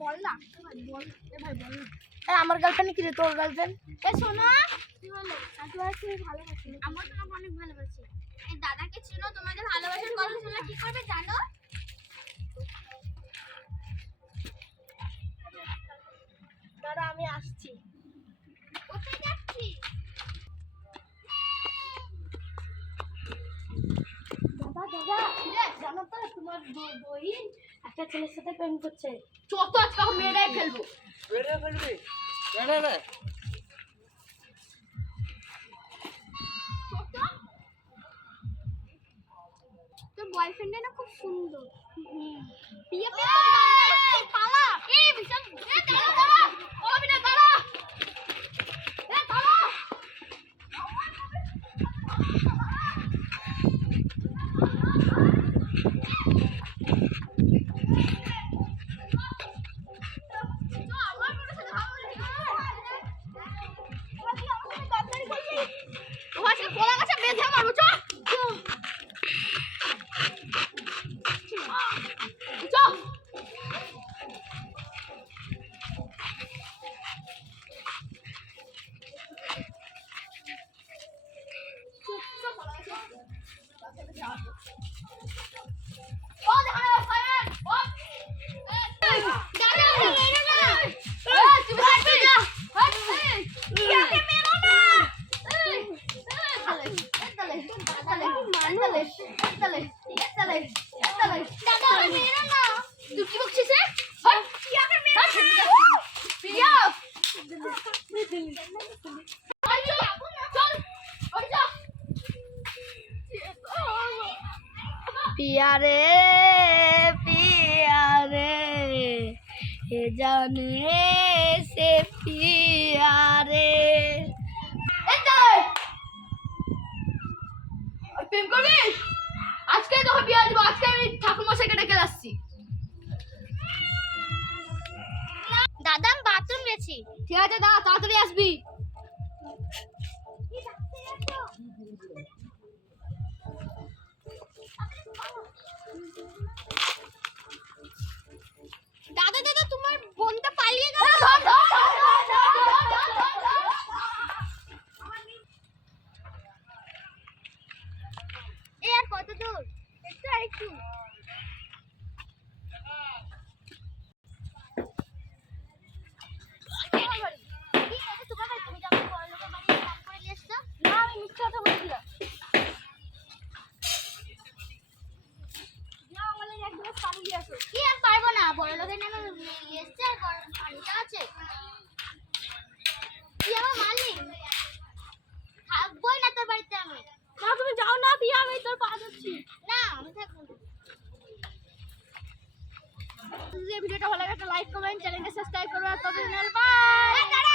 বল না বল ভাই বল না। আমার গার্লফ্রেন্ড কি রে তোর গার্লফ্রেন্ড? শোনো কি বলে তোমাকে ভালোবাসি, আমার তোমাকে অনেক ভালোবাসি। এই দাদাকে চিনো, তোমাদের ভালোবাসার কথা শুনলে কি করবে জানো? দাঁড়া আমি আসছি। কোথায় যাচ্ছি? দাদা জানো তো তোমার বহিন একটা ছেলের সাথে প্রেম করছে। যত আজকে মেয়েরাই ফেলবো। বেড়ে ফেলবি রে তোর বয়ফ্রেন্ড না খুব সুন্দর। বিয়ে পালা এই বিশাল দাঁড়া ও বিনা দাঁড়া দাঁড়া। पिया रे ये जाने से पिया रे। প্রেম করবি? আজকে তোকে বিয়ে দিব, আজকে আমি ঠাকুর মশাইকে ডেকে আসছি। দাদা আমি বাথরুম গেছি। ঠিক আছে দাদা তাড়াতাড়ি আসবি। দাদা দাদা তোমার বোনটা পালিয়ে গেল। এ আর কত দূর? একটু আরেকটু। কি আর পারবো না, বড় লোকের নামে এসছে আর পানিটা আছে। তুই আমার মালিক, থাকবোই না তোর বাড়িতে আমি। না তুমি যাও না পিয়া, আমি তোর পা ধরছি। না আমি থাকবো না। যদি ভিডিওটা ভালো লাগে একটা লাইক কমেন্ট, চ্যানেলটা সাবস্ক্রাইব করবে। আর ততদিন বাই।